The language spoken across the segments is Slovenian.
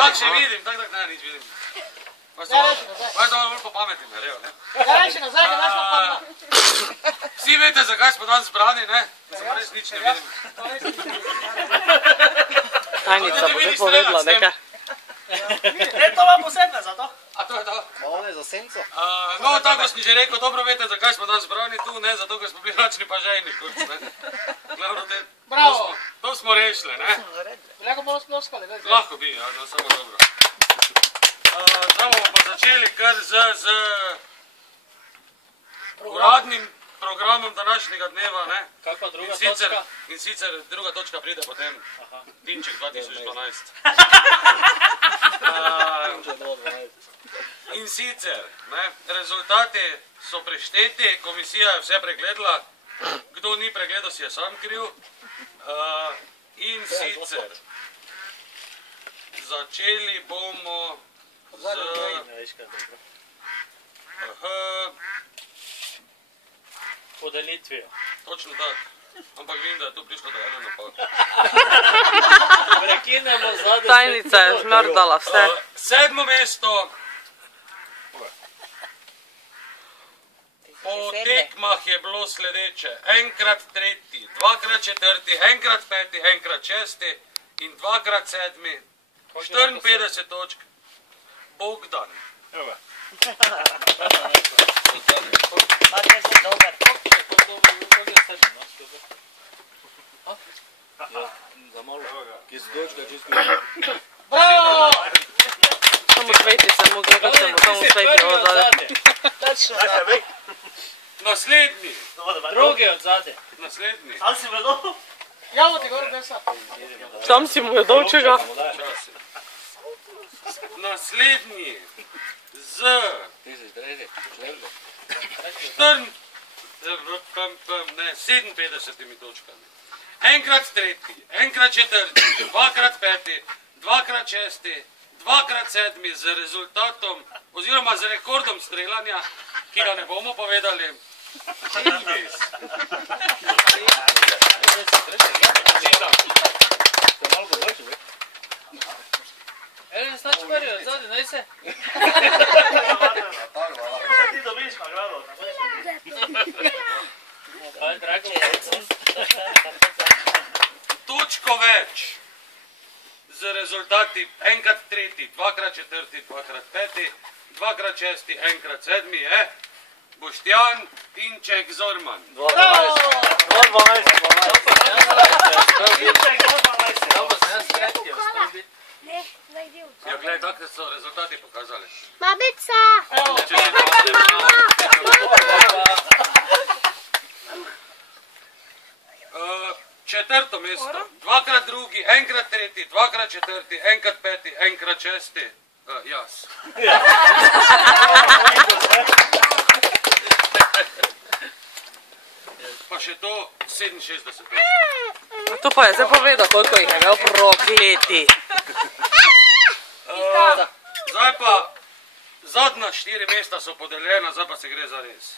Tak še vidim, tak ne, nič vidim. Vaš to malo bolj po pameti narejo, ne? Ja, reči nazaj, da naš pa Vsi vete, zakaj smo danes zbrani, ne? Da samo res nič ne vidim. Tajnica bo zdaj povedala nekaj. Ne, to vam posebne za to. A to je to? Malo je za senco. No, tako sem že rekel, dobro vete, zakaj smo danes zbrani tu, ne? Zato, ker smo bili lačni pa žejni, kurc, ne? Glavno te... Bravo! To smo rešili, ne? Lahko bomo sploskali, veš? Lahko bi, ja, no, samo dobro. Zdaj bomo pa začeli kar z uradnim programom današnjega dneva, ne? Kaj pa druga točka? In sicer druga točka pride potem. Dinček 2012. In sicer, ne, rezultati so prešteti, komisija je vse pregledala, kdo ni pregledal, si je sam kriv. In sicer, začeli bomo Podelitvijo. Točno tako. Ampak vidim, da je tu prišlo do ene napake. Prekinemo zadnje. Tajnica je zmrdala vse. 7. mesto. Po tekmah je bilo sledeče. Enkrat tretji, dvakrat četrti, enkrat peti, enkrat šesti in dvakrat sedmi. 54 točk. Bogdan. Martin si dober. Bravo! Samo sveti se mu, gledaj se mu, samo sveti ovo zadnje. Točno. Naslednji. Drugi od zadnje. Naslednji. Sam si vedel? Javo ti gor desa. Sam si mu je dolčega. Naslednji. Z 57 točkami. Enkrat tretji, enkrat četrti, dvakrat peti, dvakrat šesti, dvakrat sedmi z rezultatom oziroma z rekordom streljanja, ki ga ne bomo povedali. Ilvis. Eden stač prvi od zadnje, naj se. Ti dobiš nagrado. Kaj, drago? Točko več z rezultati enkrat tretji, dvakrat četrti, dvakrat peti, dvakrat šesti, enkrat sedmi je Boštjan Tinček Zorman. 12. Ja, gledaj, takve so rezultati pokazali. Babica! Četrto mesto, dvakrat drugi, enkrat tretji, dvakrat četrti, enkrat peti, enkrat šesti, jaz. Pa še to 67. To pa je zdaj povedal, koliko jih je imel prokleti. Zdaj pa zadnja 4 mesta so podeljena, zdaj pa se gre za res.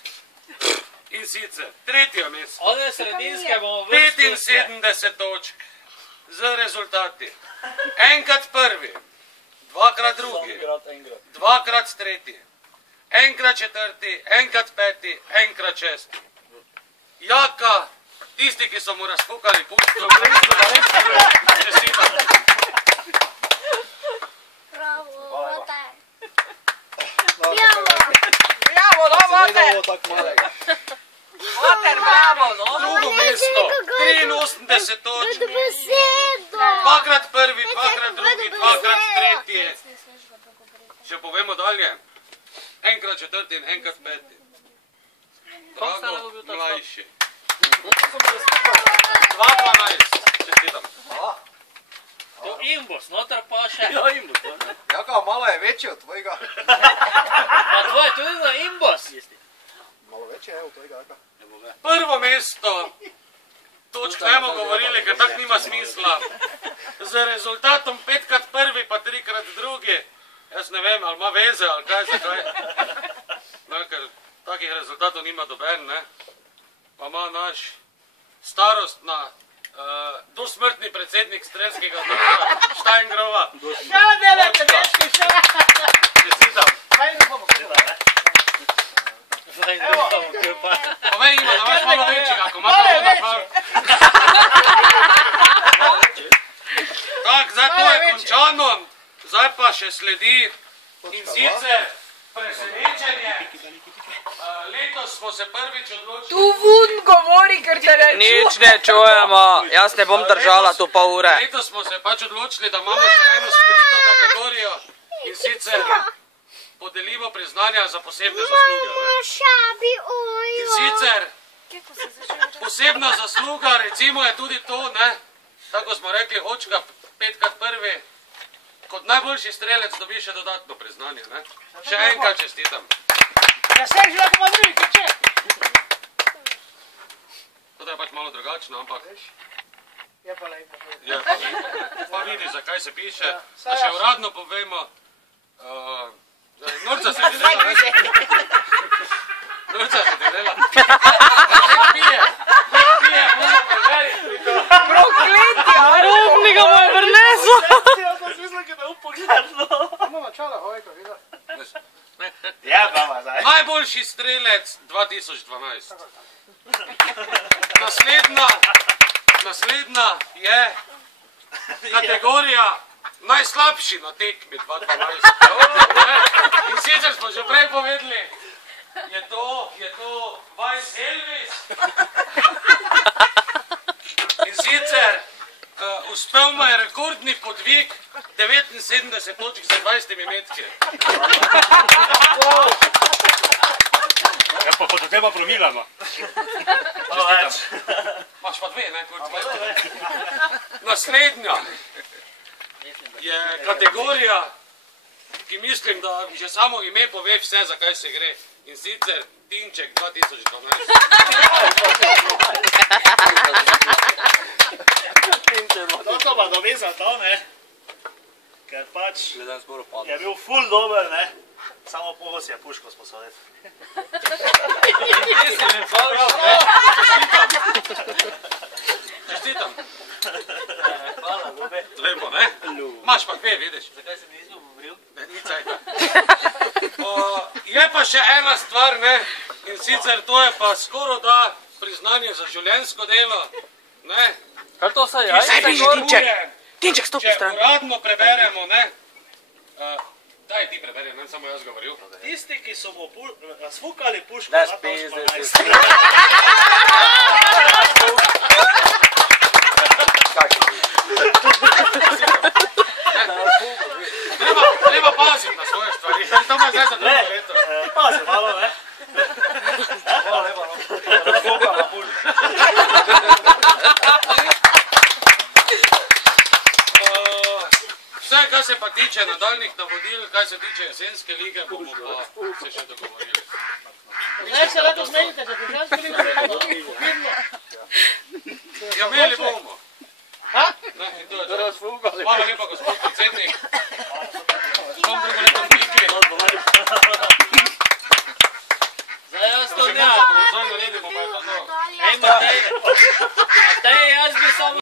In sicer, tretje mesto. One sredinske bomo vrstili. 75 točk z rezultati. Enkrat prvi, dvakrat drugi, dvakrat tretji, enkrat četrti, enkrat peti, enkrat šesti. Jaka, tisti, ki so mu razpukali pusto, čestitam. Bravo, Lotar. Bravo, no, Lotar. Lotar, bravo, no. Drugo mesto, 83 točk. Dvakrat prvi, dvakrat drugi, dvakrat tretji. Še povemo dalje. Enkrat četrti in enkrat peti. Drago mlajši. 2-12. Čestitam. To imbus, notar pa še. Jaka, malo je večji od tvojega. Pa tvoj je tudi za imbus. Malo večji je od tvojega, jaka. Prvo mesto. Točk ne bomo govorili, ker tak nima smisla. Z rezultatom 5krat prvi, pa 3krat drugi. Jaz ne vem, ali ima veze, ali kaj, zakaj. Ker takih rezultatov nima doben, ne. Pa ima naš starostna dosmrtni predsednik strelskega odbora Steingrova. Še delajte, dečki, še. Čestitam. Kaj ne bomo krupa, Evo. Povej ima, da imaš malo večjega, ko imate Malo voda prav. Tak, zdaj to je končano, zdaj pa še sledi in sicer presenečenje. Letos smo se prvič odločili... Tu vun govori, ker te ne čujem. Nič ne čujemo, jaz ne bom držala tu pol ure. Letos smo se pač odločili, da imamo še eno skrito kategorijo in sicer podelimo priznanja za posebne zasluge. Šabi, oj, In sicer posebna zasluga, recimo je tudi to, ne, tako smo rekli, Hočka 5x1, kot najboljši strelec dobi še dodatno priznanje, ne. Še enkrat čestitam. Ja se že lahko ima drugi, kiče. To je pač malo drugačno, ampak... Je pa lepo. Je pa lepo. Pa vidi, zakaj se piše. Da še uradno povemo... Norca se ti dela, ne? Norca se ti dela. Nek pije, bomo preveri. Prokleti, arobni ga moj vrnesu. Ja, to smisla, ki da upogledno. Imamo čala, hojko, vidiš. Ja, mama, zdaj. Najboljši strelec 2012. Naslednja je kategorija najslabši na tekmi 2012. In sicer smo že prej povedali, je to Vice Elvis. In sicer uspel mu je rekordni podvig 79 točk za 20 metki. Ja, pa do teba promilama. Imaš pa dve, ne? Naslednja je kategorija, ki mislim, da že samo ime pove vse, za kaj se gre. In sicer Tinček 2012. To pa dobi za to, ne? Ker pač je bil ful dober, ne? Samo pohos je puško sposobiti. Čestitam. Lepo, ne? Imaš pa dve, vidiš. Zakaj se mi nisi govoril? Ne, ni cajta. Je pa še ena stvar, ne? In sicer to je pa skoraj da priznanje za življenjsko delo, ne? Kar to se je? Saj piši Tinček. Tinček, stopi Če stran. uradno preberemo, ne? Daj ti preberi, ne samo jaz govoril. Tisti, ki so mu razfukali puško, na to smo Treba paziti na svoje stvari. To me zdaj za drugo leto. Pazi malo, ne? Hvala lepa, no. Razfukala puško. Vse, kar se pa tiče nadaljnih navodil, kar se tiče jesenske lige, bomo pa se še dogovorili. Zdaj se leto zmenite, če državsko ligo vedemo. Ja, imeli bomo. Ha? Ne, in to je to. Hvala lepa, gospod predsednik. Bom drugo leto vpiki. Zdaj jaz to ne. Zdaj naredimo, pa je to to. Ej, Matej, jaz bi samo